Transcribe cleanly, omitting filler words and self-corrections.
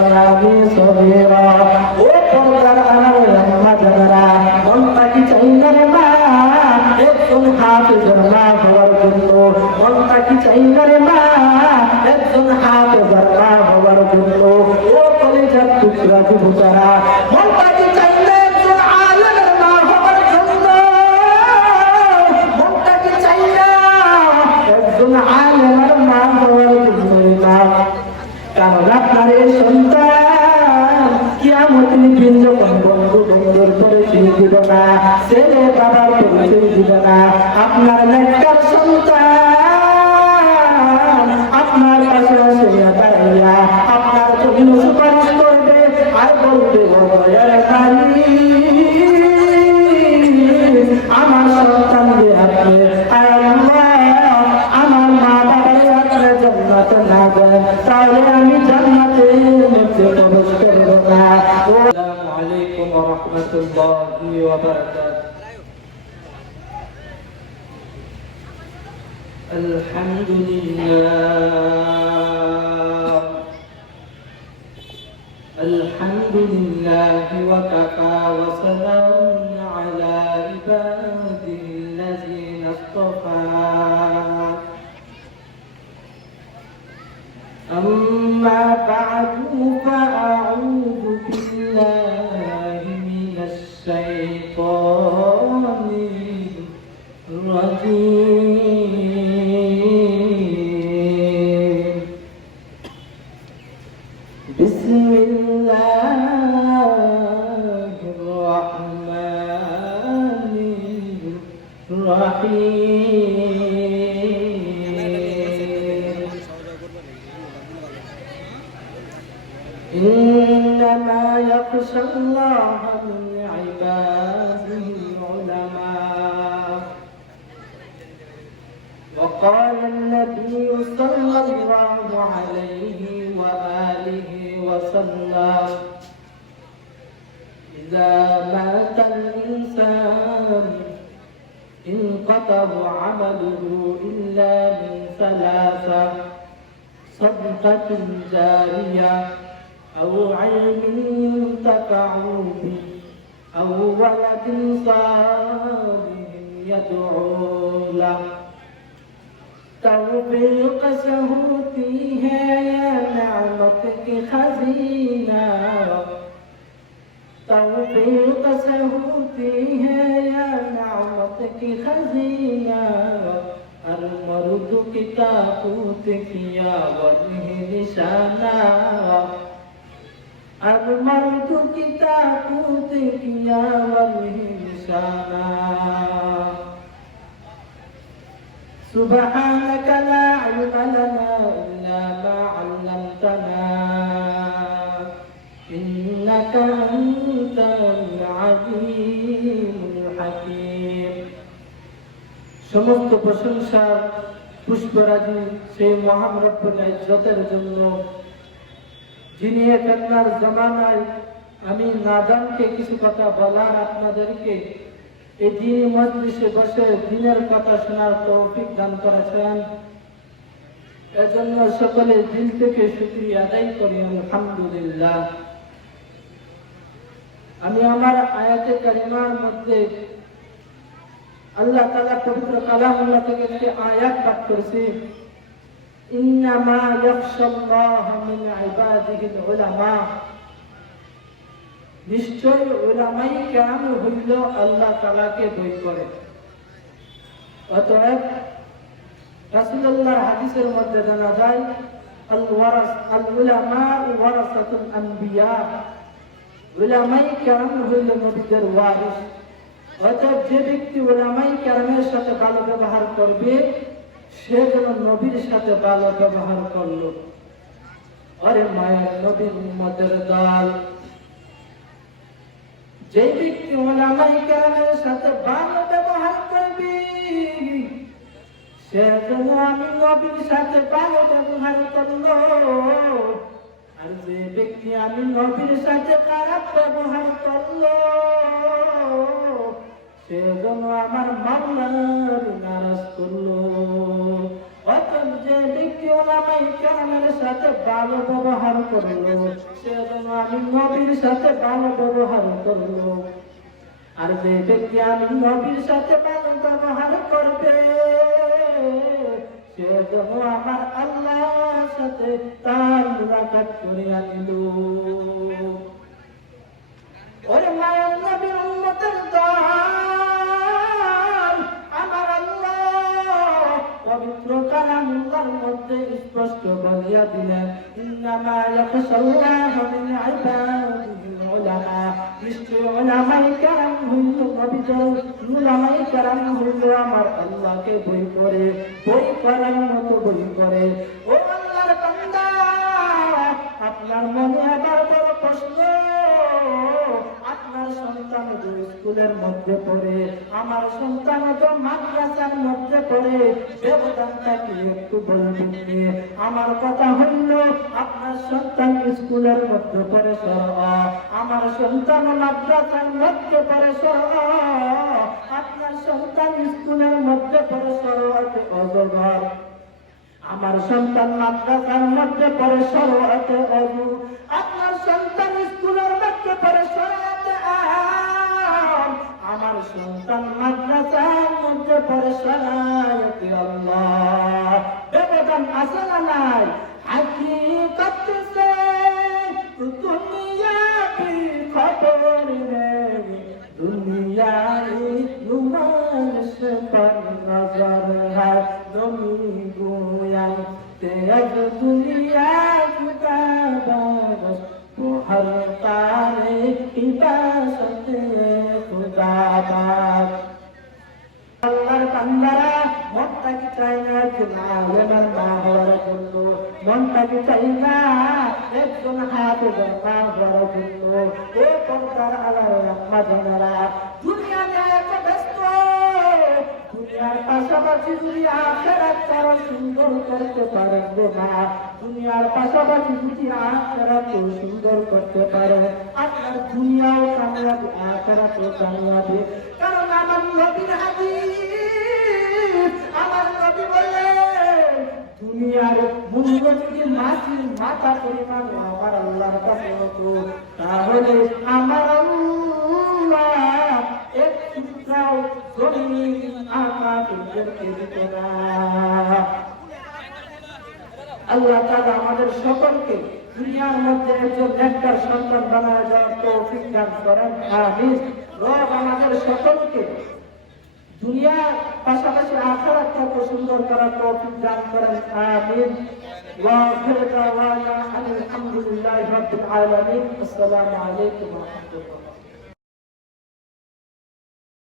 মারয়ামি সগীরা। ও পর্দার আড়ালের আম্মা জানেরা, মনটা কি চাই না রে মা একজন হাফেজের মা হওয়ার জন্য? মনটা কি চাই না রে মা একজন হাফেজের মা হওয়ার জন্য? ও কলেজের টুকরা যুবকেরা, মনটা কি চাই না একজন আলেমের মা হওয়ার জন্য? মনটা কি চাই না একজন আলেমের মা হওয়ার জন্য? কারণ আপনার এই সন্তান কিয়ামতের দিন যখন বন্ধু বন্ধুর পরিচয় দিবে না, ছেলে বাবার পরিচয় দিবে না, আপনার নেককার সন্তান আপনার পাশে এসে দাঁড়াইয়া আপনার জন্য সুপারিশ করবে আর বলবে, আমার সন্তান দিয়ে আপনি আমার মা বাবার আপনি জান্নাতে না দেন, তাহলে আমি জান্নাতের মধ্যে প্রবেশ করব না। আসসালামু আলাইকুম ওয়া রাহমাতুল্লাহি ওয়া বারাকাতুহু। আলহামদুলিল্লাহি ওয়া কাফা ওয়া সালামুন আলা ইবাদিহিল্লাযীনা ইসতাফা। أما بعد فأعوذ بالله من الشيطان الرجيم. بسم الله الرحمن الرحيم. إنما يخشى الله من عباده العلماء. وقال النبي صلى الله عليه وآله وسلم: إذا مات الإنسان انقطع عمله إلا من ثلاثة: صدقة جارية أو علم ينتفع به أو ولد صالح يدعو له. توفیق سے ہوتی ہے یہ نعمت کی خزینہ. توفیق سے ہوتی ہے یہ نعمت کی خزینہ. ہر مرد کی تابوت کیا وجہ نشانہ. ہر مرد کی تابوت کیا وجہ نشانہ. سبحانك لا علم لنا إلا ما علمتنا إنك أنت العليم الحكيم. সমস্ত প্রশংসা পুষ্পরাজি সেই মহান রব্বুল ইজ্জতের জন্য, যিনি এখানকার জামানায় আমি নাদানকে কিছু কথা বলার আপনাদেরকে এই দিন মজলিসে বসে দিনের কথা শোনার তৌফিক দান করেছেন। এজন্য সকলে দিল থেকে শুকরিয়া আদায় করি আলহামদুলিল্লাহ। আমি আমার আয়াতে কারিমার মধ্যে আল্লাহ তাআলা পবিত্র কালামুল্লাহ থেকে একটি আয়াত পাঠ করেছি, ইন্নামা ইয়াখশাল্লাহা মিন ইবাদিহিল উলামা। নিশ্চয় উলামায়ে কেরাম হইল আল্লাহ তাআলাকে ভয় করে। অতএব রাসূলুল্লাহর হাদিসের মধ্যে জানা যায়, আল উলামা ওয়ারাসাতুল আম্বিয়া। উলামায়ে কেরাম হইল নবীদের ওয়ারিস। অতএব যে ব্যক্তি উলামায়ে কেরামের সাথে ভালো ব্যবহার করবে সে যেন নবীর সাথে ভালো ব্যবহার করল। আরে মায়ের নবীর উম্মতের দল, যে ব্যক্তি উলামায়ে কেরামের সাথে ভালো ব্যবহার করবে সে যেন আমি নবীর সাথে ভালো ব্যবহার করলো। আর যে ব্যক্তি আমি নবীর সাথে খারাপ ব্যবহার করলো সে যেন আমার মাওলার নারাজ করলো। অতএব যে ব্যক্তি উলামায়ে কেরামের সাথে ভালো ব্যবহার করলো সে নবীর সাথে ভালো ব্যবহার করব, আর যে ব্যক্তি আমি নবীর সাথে ভালো ব্যবহার করবে সে যেন আমার আল্লাহর সাথে তার মুলাকাত করে আনিল। ওরে মায়ের নবীর উম্মতের দল, আমার আল্লাহ পবিত্র কালামুল্লাহর মধ্যে স্পষ্ট বলিয়া দিলেন, ইন্নামা ইয়াখশাল্লাহা মিন ইবাদিহিল উলামা। নিশ্চয় উলামায়ে কেরাম হইল নবীদের, উলামায়ে কেরাম হইল আমার আল্লাহকে বই করে, বই করার মতো বই করে। ও আল্লাহর বান্দা, আপনার মনে আবার বড় প্রশ্ন, আপনার সন্তান যে স্কুলের মধ্যে পড়ে, আমার সন্তান তো মাদ্রাসার মধ্যে পড়ে, ব্যবধানটা কি একটু বলবেন? আমার কথা হইল, আপনার সন্তান স্কুলের মধ্যে পড়ে আমার সন্তান মাদ্রাসার মধ্যে পড়ে আপনার সন্তান স্কুলের মধ্যে পড়ে সরোয়াতে অজগর, আমার সন্তান মাদ্রাসার মধ্যে পড়ে সরোয়াতে অজু, আপনার সন্তান স্কুলের মধ্যে পড়ে সরোয়াতে আম, আমার সন্তান মাদ্রাসার মধ্যে পড়ে সরায়াতে আল্লাহ। ব্যবধান আছে না নাই? হাকিকত সে দুনিয়া কি খবর নেই, দুনিয়ায় নুমাইশ पर नजर है, नमी गोयां तेज दुनिया खुदा बारस, वो हर तारे इबादत खुदा बार। আল্লাহর বান্দারা, মনটা কি চাই না একজন আলেমের মা হওয়ার জন্য? মনটা কি চাই না একজন হাফেজের মা হওয়ার জন্য? এ পর্দার আলার আম্মা জানেরা, দুনিয়াতে এত ব্যস্ত, দুনিয়ার পাশাপাশি যদি আখিরাত কারো সুন্দর করতে পারেন না, দুনিয়ার পাশাপাশি যদি আখিরাত সুন্দর করতে পারে, আপনার দুনিয়াও কামিয়াবি, আখিরাতও কামিয়াবি। কারণ আমার নবীর হাদিস, আমার নবী বলেন, দুনিয়ার মূল্য যদি মাটির মাথা পরিমাণ আমার আল্লাহর কাছে হতো, তাহলে আমার আল্লাহ এক টুকরাও জমিন আকাশকে দিত না। আল্লাহ তাআলা আমাদের সকলকে দুনিয়ার মধ্যে একজন নেককার সন্তান বানায় দেওয়ার তৌফিক দান করেন, আমিন। রব আমাদের সকলকে দুনিয়ার পাশাপাশি আখিরাতকে সুন্দর করার তৌফিক দান করেন, আমিন। ওয়া আখিরু দাওয়ানা আলহামদুলিল্লাহি রাব্বিল আলামিন। আসসালামু আলাইকুম ওয়া রাহমাতুল্লাহ।